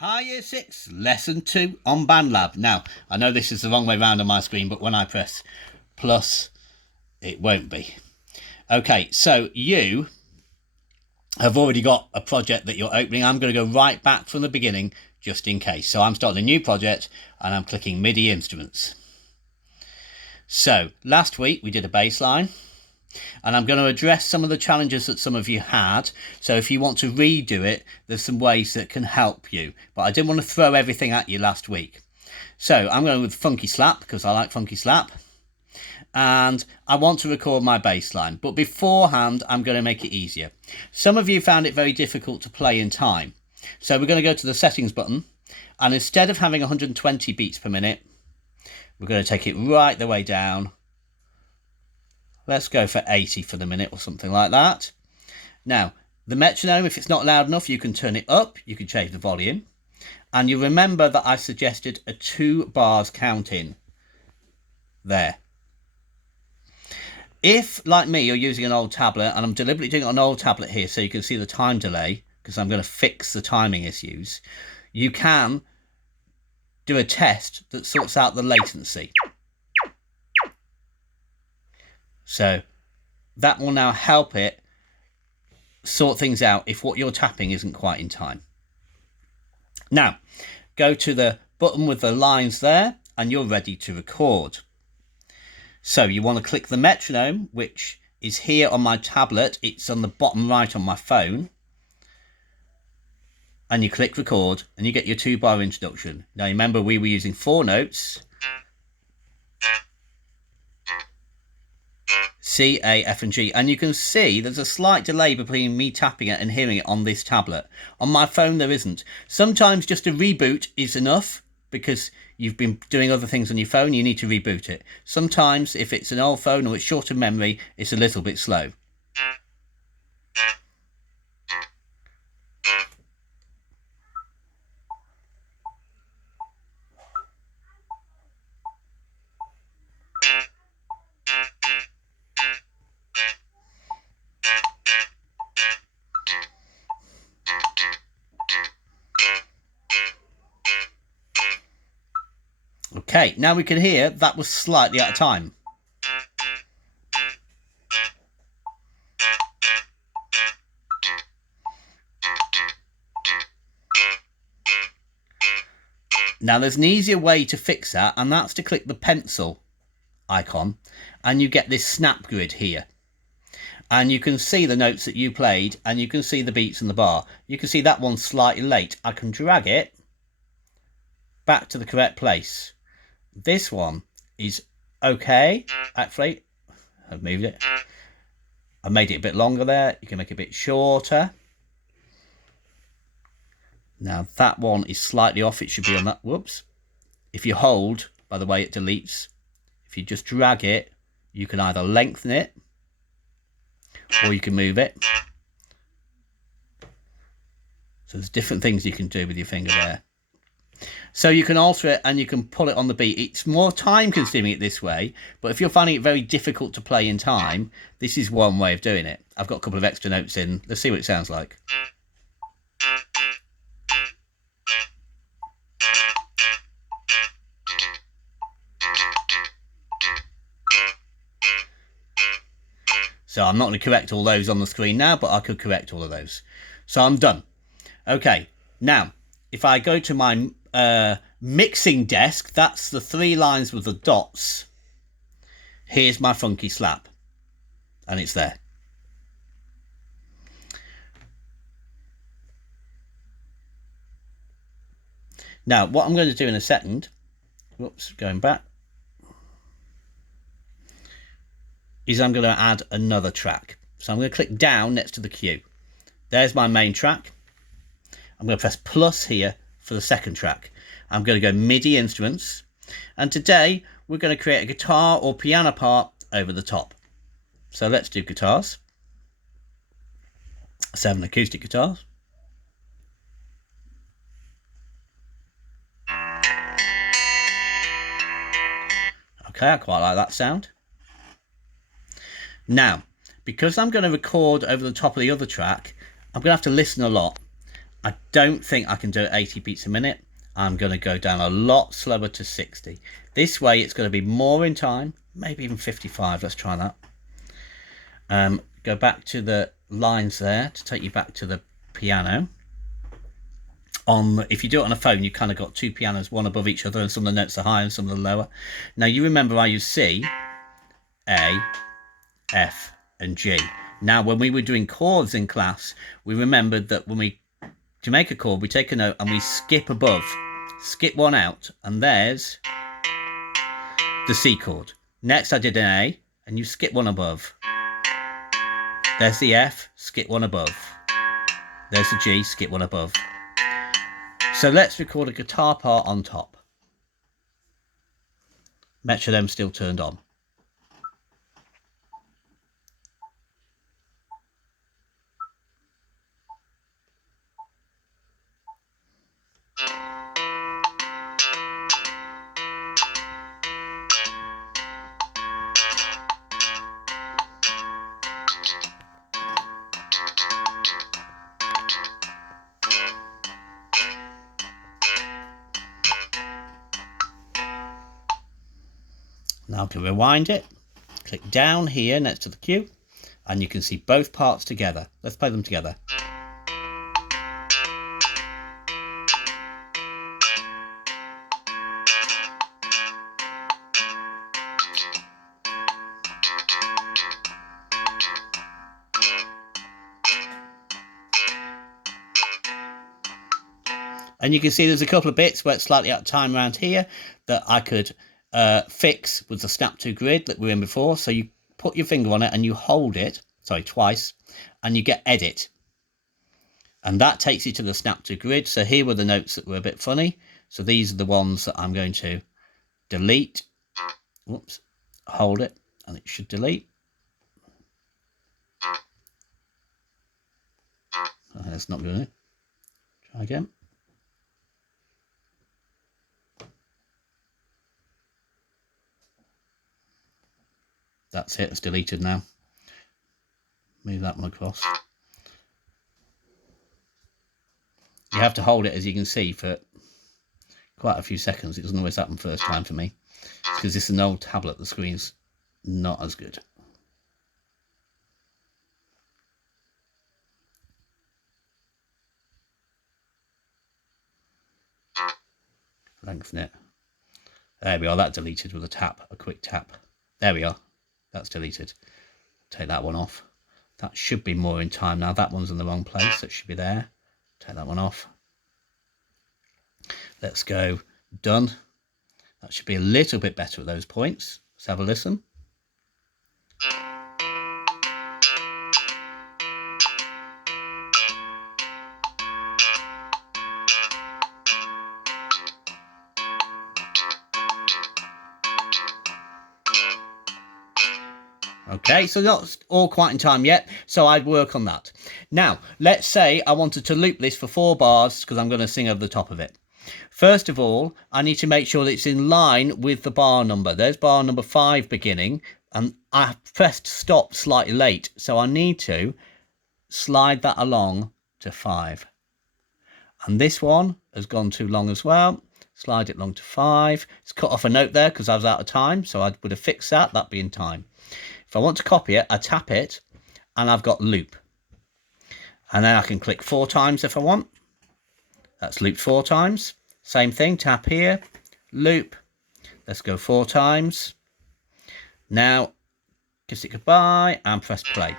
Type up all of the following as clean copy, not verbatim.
Hi Year 6, Lesson 2 on Bandlab. Now, I know this is the wrong way round on my screen, but when I press plus, it won't be. Okay, so you have already got a project that you're opening. I'm going to go right back from the beginning, just in case. So I'm starting a new project, and I'm clicking MIDI instruments. So, last week we did a bass line. And I'm going to address some of the challenges that some of you had. So if you want to redo it, there's some ways that can help you. But I didn't want to throw everything at you last week. So I'm going with Funky Slap because I like Funky Slap. And I want to record my bass line. But beforehand, I'm going to make it easier. Some of you found it very difficult to play in time. So we're going to go to the settings button. And instead of having 120 beats per minute, we're going to take it right the way down. Let's go for 80 for the minute or something like that. Now, the metronome, if it's not loud enough, you can turn it up. You can change the volume. And you remember that I suggested a 2 bars count in there. If, like me, you're using an old tablet, and I'm deliberately doing it on an old tablet here so you can see the time delay, because I'm going to fix the timing issues, you can do a test that sorts out the latency. So that will now help it sort things out if what you're tapping isn't quite in time. Now, go to the button with the lines there and you're ready to record. So you want to click the metronome, which is here on my tablet. It's on the bottom right on my phone. And you click record and you get your 2-bar introduction. Now remember, we were using 4 notes. C, A, F and G, and you can see there's a slight delay between me tapping it and hearing it on this tablet. On my phone there isn't. Sometimes just a reboot is enough because you've been doing other things on your phone, you need to reboot it. Sometimes if it's an old phone or it's short of memory, it's a little bit slow. Okay, now we can hear that was slightly out of time. Now there's an easier way to fix that, and that's to click the pencil icon and you get this snap grid here. And you can see the notes that you played and you can see the beats in the bar. You can see that one's slightly late. I can drag it back to the correct place. This one is okay. Actually, I've moved it. I made it a bit longer there. You can make it a bit shorter. Now that one is slightly off. It should be on that. Whoops. If you hold, by the way, it deletes. If you just drag it, you can either lengthen it or you can move it. So there's different things you can do with your finger there. So you can alter it and you can pull it on the beat. It's more time consuming it this way, but if you're finding it very difficult to play in time, this is one way of doing it. I've got a couple of extra notes in. Let's see what it sounds like. So I'm not going to correct all those on the screen now, but I could correct all of those. So I'm done. Okay, now if I go to my mixing desk, that's the 3 lines with the dots. Here's my Funky Slap, and it's there. Now, what I'm going to do in a second, whoops, going back, is I'm going to add another track. So I'm going to click down next to the cue. There's my main track. I'm going to press plus here for the second track. I'm going to go MIDI instruments. And today we're going to create a guitar or piano part over the top. So let's do guitars. 7 acoustic guitars. Okay, I quite like that sound. Now, because I'm going to record over the top of the other track, I'm going to have to listen a lot. I don't think I can do it 80 beats a minute. I'm going to go down a lot slower to 60. This way it's going to be more in time, maybe even 55. Let's try that. Go back to the lines there to take you back to the piano. If you do it on a phone, you kind of got two pianos, one above each other, and some of the notes are higher and some of them are lower. Now you remember I use C, A, F, and G. Now when we were doing chords in class, we remembered that to make a chord, we take a note and we skip above, skip one out, and there's the C chord. Next I did an A, and you skip one above. There's the F, skip one above. There's the G, skip one above. So let's record a guitar part on top. Metronome still turned on. Now to rewind it, click down here next to the cue, and you can see both parts together. Let's play them together. And you can see there's a couple of bits where it's slightly out of time around here that I could fix with the snap to grid that we were in before. So you put your finger on it and you hold it, twice, and you get edit. And that takes you to the snap to grid. So here were the notes that were a bit funny. So these are the ones that I'm going to delete. Whoops, hold it and it should delete. That's not good. Try again. That's it, it's deleted now. Move that one across. You have to hold it, as you can see, for quite a few seconds. It doesn't always happen first time for me, because this is an old tablet, the screen's not as good. Lengthen it. There we are, that deleted with a quick tap. There we are. That's deleted. Take that one off. That should be more in time now. That one's in the wrong place. That should be there. Take that one off. Let's go done. That should be a little bit better at those points. Let's have a listen. Okay, so not all quite in time yet, so I'd work on that. Now, let's say I wanted to loop this for 4 bars, because I'm going to sing over the top of it. First of all, I need to make sure that it's in line with the bar number. There's bar number 5 beginning, and I pressed stop slightly late, so I need to slide that along to 5. And this one has gone too long as well. Slide it along to 5. It's cut off a note there because I was out of time, so I would have fixed that. That'd be in time. If I want to copy it, I tap it, and I've got loop. And then I can click 4 times if I want. That's looped 4 times. Same thing, tap here, loop. Let's go 4 times. Now, kiss it goodbye and press play.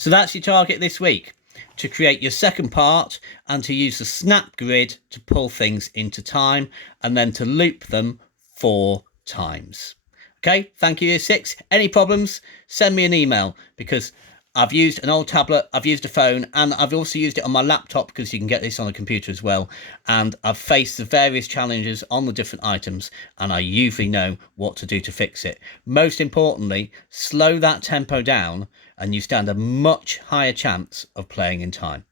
So that's your target this week, to create your second part and to use the snap grid to pull things into time and then to loop them 4 times. Okay, thank you, Year 6. Any problems, send me an email, because I've used an old tablet, I've used a phone, and I've also used it on my laptop because you can get this on a computer as well. And I've faced the various challenges on the different items, and I usually know what to do to fix it. Most importantly, slow that tempo down and you stand a much higher chance of playing in time.